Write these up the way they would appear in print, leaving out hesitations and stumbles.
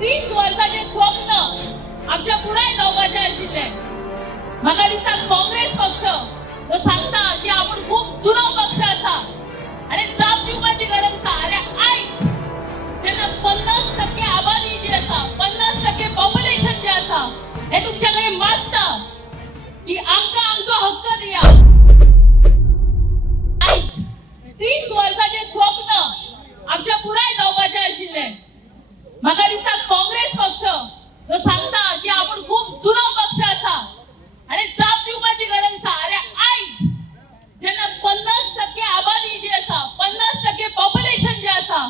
30 वर्षाचे स्वप्न आमच्या पुढे जावपाचे आशिल्ले. म्हाका दिसता काँग्रेस पक्ष तो सांगता की आपण खूप जुनो पक्ष आसा आणि जाप दिवपाची गरज आसा. अरे आयज जेन्ना 50% आबादी जी आसा, 50% पॉप्युलेशन जे आसा, हे तुमच्याकडे मागता की आमकां आमचो हक्क दिया. आयज 30 वर्षाचे स्वप्न आमच्या पुढे जावपाचे आशिल्ले. म्हाका दिसता काँग्रेस पक्ष तो सांगता की आपण खूप जुनो पक्ष आसा आणि जाप दिवपाची गरज आसा. अरे आयज जेन्ना 50% आबादी जी आसा, 50% पॉप्युलेशन जे आसा,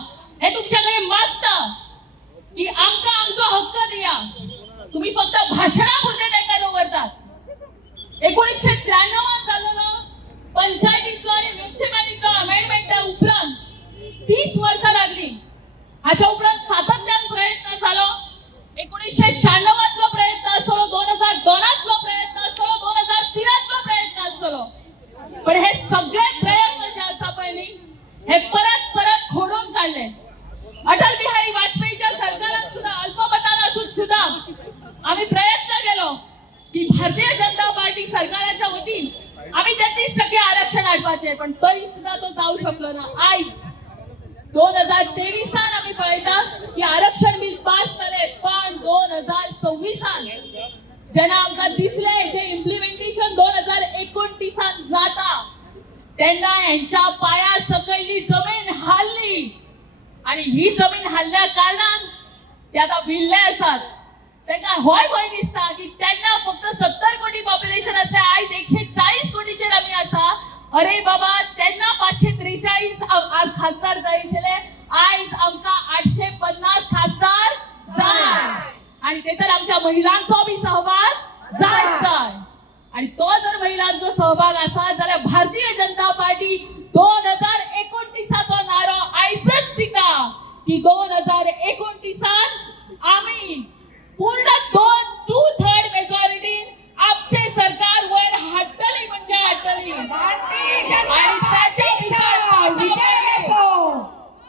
हे तुमच्याकडे मागता की आमकां आमचो हक्क दिया. तुम्ही फक्त भाषणापुरते तेका दवरतात. 1993 जाल्लो पंचायतींतलो आणि म्युनिसिपॅलिटीचो अमेंडमेंटा उपरांत 30 वर्सां लागली. हाच्या उपरांत सातत्यान प्रयत्न जालो. 1996 प्रयत्न आसलो, 2002 प्रयत्न आसलो, 2013 प्रयत्न आसलो. पण हे सगळे प्रयत्न जे आसा पळय न्ही, हे परत परत खोडून काढले. अटल बिहारी वाजपेयीच्या सरकारान सुद्धा अल्पमतान असून सुद्धा आम्ही प्रयत्न केलो की भारतीय जनता पार्टी सरकाराच्या वतीन आम्ही 33% आरक्षण हाडपाचे, पण तरी सुद्धा तो जाऊ शकलो ना. आयज 2023 आम्ही पळयता की आरक्षण बिल पास जाले, पण 2026 जेन्ना आमकां दिसले जे इम्प्लिमेंटेशन 2029 जाता, तेन्ना यांच्या पाया सकयली जमीन हाल्ली आणि ही जमीन हाल्ल्या कारणान ते आता भिल्ले आसात. तांकां होय भंय दिसता की तेन्ना फक्त 70 कोटी पॉप्युलेशन आसले, आयज 140 कोटीचेर आमी आसा. अरे बाबा, तेन्ना 543 आज खासदार जाय आशिल्ले, आयज आमकां 850 खासदार जाय. आणि ते तर आमच्या महिलांचो बी सहभाग जाय. आणि तो जर महिलांचो सहभाग आसा जाल्यार भारतीय जनता पार्टी 2029 नारो आयजच दिता की 2029 आम्ही पूर्ण 2/3 मेजॉरिटीन आमचे सरकार वर हाडटली म्हणजे हाडटली. आणि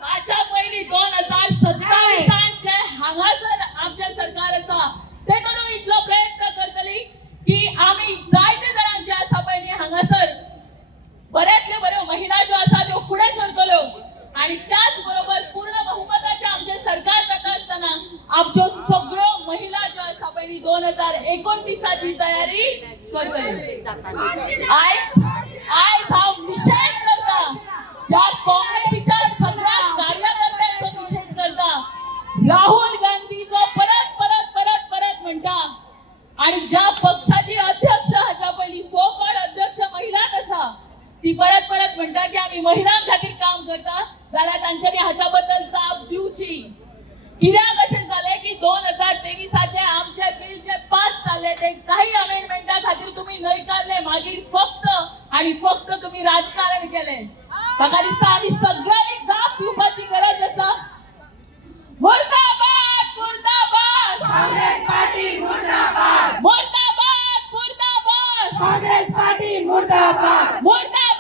ताच्या पयलीं 2027 जे हांगासर आमचे सरकार आसा ते करून इतलो प्रयत्न करतली की आम्ही जायते जाणांक जे आसा पळय न्ही हांगासर बऱ्यातले बऱ्यो महिला ज्यो आसा त्यो फुडें सरतल्यो. आणि त्याच बरोबर पूर्ण बहुमताचे आमचे सरकार जाता आसतना आमच्यो सगळ्यो महिला ज्यो आसा पळय न्ही 2029 तयारी करतली. आयज हांव निषेध करता, त्या काँग्रेसीच्या सगळ्या कार्यकर्त्यांचो निषेध करता. राहुल गांधी जो परत परत परत परत म्हणटा आणि ज्या पक्षाची अध्यक्ष हाच्या पयलीं सोकड अध्यक्ष महिलाच आसा, ती परत परत म्हणटा की आम्ही महिलां खातीर काम करता, जाल्यार तांच्यांनी हाच्या बद्दल जाप दिवची. कित्याक अशें जालें की 2023 आमचे बिल जे पास जाल्ले ते काही अमेंडमेंटा खातीर तुम्ही न्हयकारले, मागीर फक्त आणि फक्त तुम्ही राजकारण केलें. म्हाका दिसता आमी सगळ्यांनी जाप दिवपाची गरज आसा. मुर्दाबाद मुर्दाबाद काँग्रेस पार्टी मुर्दाबाद. मुर्दाबाद मुर्दाबाद काँग्रेस पार्टी मुर्दाबाद. मुर्दाबाद